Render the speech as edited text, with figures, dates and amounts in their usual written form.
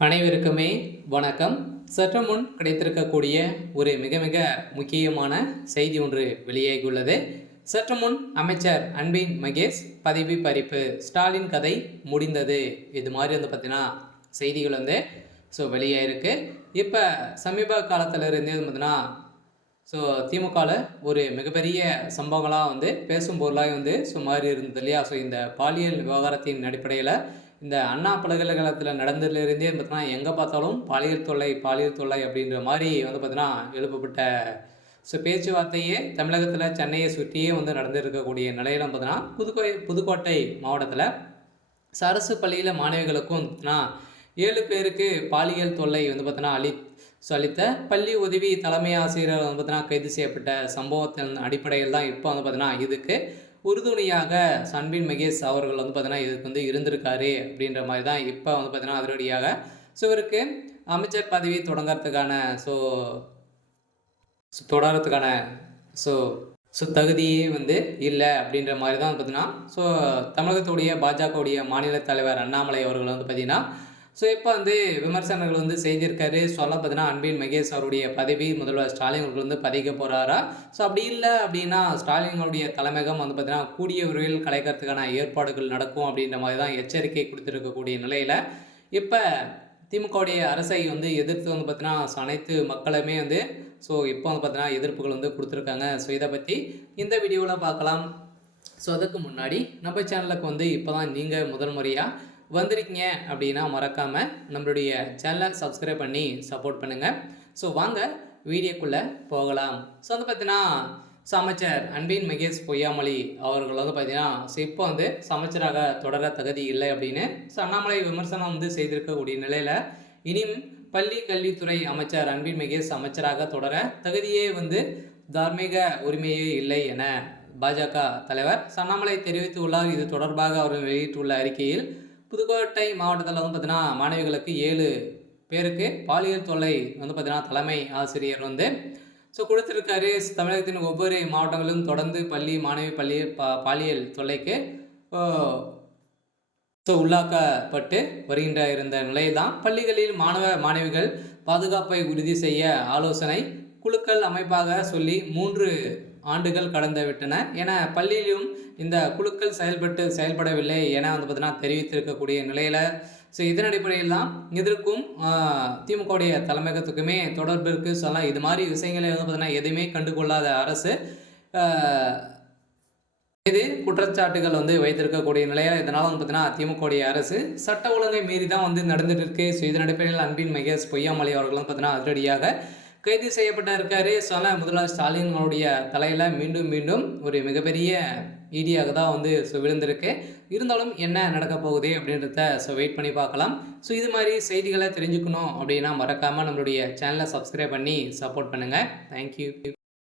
அனைவருக்குமே வணக்கம். சற்று முன் கிடைத்திருக்கக்கூடிய ஒரு மிக மிக முக்கியமான செய்தி ஒன்று வெளியாகியுள்ளது. சற்று முன் அமைச்சர் அன்பில் மகேஷ் பதவி பறிப்பு, ஸ்டாலின் கதை முடிந்தது, இது மாதிரி பார்த்தீங்கன்னா செய்திகள் வெளியாயிருக்கு. இப்போ சமீப காலத்தில் இருந்தே பார்த்தீங்கன்னா திமுகவில் ஒரு மிகப்பெரிய சம்பவங்களாக பேசும் பொருளாக மாறி இருந்தது இல்லையா? இந்த பாலியல் விவகாரத்தின் அடிப்படையில் இந்த அண்ணா பல்கலைக்கழகத்தில் நடந்ததுலேருந்தே பார்த்தீங்கன்னா எங்கே பார்த்தாலும் பாலியல் தொல்லை பாலியல் தொல்லை அப்படின்ற மாதிரி பார்த்தீங்கன்னா எழுப்பப்பட்ட பேச்சுவார்த்தையே தமிழகத்தில் சென்னையை சுற்றியே நடந்திருக்கக்கூடிய நிலையில பார்த்தீங்கன்னா புதுக்கோட்டை மாவட்டத்தில் அரசு பள்ளியில் மாணவிகளுக்கும் 7 பேருக்கு பாலியல் தொல்லை பார்த்தீங்கன்னா அளித்த பள்ளி உதவி தலைமை ஆசிரியர் பார்த்தீங்கன்னா கைது செய்யப்பட்ட சம்பவத்தின் அடிப்படையில் தான் இப்போ பார்த்தீங்கன்னா இதுக்கு உறுதுணையாக அன்பில் மகேஷ் அவர்கள் பார்த்தீங்கன்னா இதுக்கு இருந்திருக்காரு அப்படின்ற மாதிரி தான் இப்போ பார்த்தீங்கன்னா அதிரடியாக இவருக்கு அமைச்சர் பதவி தொடங்கிறதுக்கான தொடரத்துக்கான தகுதியே இல்லை அப்படின்ற மாதிரி தான் பார்த்தீங்கன்னா தமிழகத்துடைய பாஜகவுடைய மாநில தலைவர் அண்ணாமலை அவர்கள் பார்த்தீங்கன்னா இப்போ விமர்சனங்கள் செய்திருக்காரு. பார்த்தீங்கன்னா அன்பில் மகேஷ் அவருடைய பதவி முதல்வர் ஸ்டாலின் அவர்கள் பதவிக்க போகிறாரா? அப்படி இல்லை அப்படின்னா ஸ்டாலினுடைய தலைமையகம் பார்த்தீங்கன்னா கூடிய விரைவில் கலைக்கிறதுக்கான ஏற்பாடுகள் நடக்கும் அப்படின்ற மாதிரி தான் எச்சரிக்கை கொடுத்துருக்கக்கூடிய நிலையில் இப்போ திமுகவுடைய அரசை எதிர்த்து பார்த்தீங்கன்னா அனைத்து மக்களுமே இப்போ பார்த்தீங்கன்னா எதிர்ப்புகள் கொடுத்துருக்காங்க. இதை பற்றி இந்த வீடியோவில் பார்க்கலாம். அதுக்கு முன்னாடி நம்ம சேனலுக்கு இப்போ தான் நீங்கள் முதல் முறையாக வந்திருக்கீங்க அப்படின்னா மறக்காமல் நம்மளுடைய சேனலை சப்ஸ்கிரைப் பண்ணி சப்போர்ட் பண்ணுங்கள். வாங்க வீடியோக்குள்ளே போகலாம். பார்த்தீங்கன்னா அமைச்சர் அன்பில் மகேஷ் பொய்யாமொழி அவர்கள் பார்த்தீங்கன்னா இப்போ அமைச்சராக தொடர தகுதி இல்லை அப்படின்னு அண்ணாமலை விமர்சனம் செய்திருக்கக்கூடிய நிலையில் இனியும் பள்ளி கல்வித்துறை அமைச்சர் அன்பில் மகேஷ் அமைச்சராக தொடர தகுதியே தார்மீக உரிமையே இல்லை என பாஜக தலைவர் அண்ணாமலை தெரிவித்துள்ளார். இது தொடர்பாக அவர் வெளியிட்டுள்ள அறிக்கையில் புதுக்கோட்டை மாவட்டத்தில் பார்த்தீங்கன்னா மாணவிகளுக்கு 7 பேருக்கு பாலியல் தொல்லை பார்த்தீங்கன்னா தலைமை ஆசிரியர் கொடுத்துருக்காரு. தமிழகத்தின் ஒவ்வொரு மாவட்டங்களிலும் தொடர்ந்து மாணவி பாலியல் தொல்லைக்கு உள்ளாக்கப்பட்டு வருகின்ற இருந்த நிலையில் தான் பள்ளிகளில் மாணவிகள் பாதுகாப்பை உறுதி செய்ய ஆலோசனை குழுக்கள் அமைப்பாக சொல்லி 3 ஆண்டுகள் கடந்து விட்டன என பள்ளியிலும் இந்த குழுக்கள் செயல்படவில்லை என பார்த்தீங்கன்னா தெரிவித்திருக்கக்கூடிய நிலையில் இதன் அடிப்படையில் தான் இதற்கும் திமுகவுடைய தலைமையகத்துக்குமே தொடர்பு இருக்குது சொல்லலாம். இது மாதிரி விஷயங்களை பார்த்தீங்கன்னா எதுவுமே கண்டுகொள்ளாத அரசு இது குற்றச்சாட்டுகள் வைத்திருக்கக்கூடிய நிலையில் இதனால் பார்த்தீங்கன்னா திமுகவுடைய அரசு சட்ட ஒழுங்கை மீறி தான் நடந்துட்டு இருக்கு. இதன் அடிப்படையில் அன்பில் மகேஷ் பொய்யாமொழி அவர்களும் பார்த்தீங்கன்னா அதிரடியாக கைது செய்யப்பட்ட இருக்காரு. முதல்வர் ஸ்டாலின் அவருடைய தலையில் மீண்டும் ஒரு மிகப்பெரிய ஈடியாக தான் விழுந்திருக்கு. இருந்தாலும் என்ன நடக்க போகுது அப்படின்றத வெயிட் பண்ணி பார்க்கலாம். இது மாதிரி செய்திகளை தெரிஞ்சுக்கணும் அப்படின்னா மறக்காமல் நம்மளுடைய சேனலை சப்ஸ்கிரைப் பண்ணி சப்போர்ட் பண்ணுங்கள். தேங்க்யூ.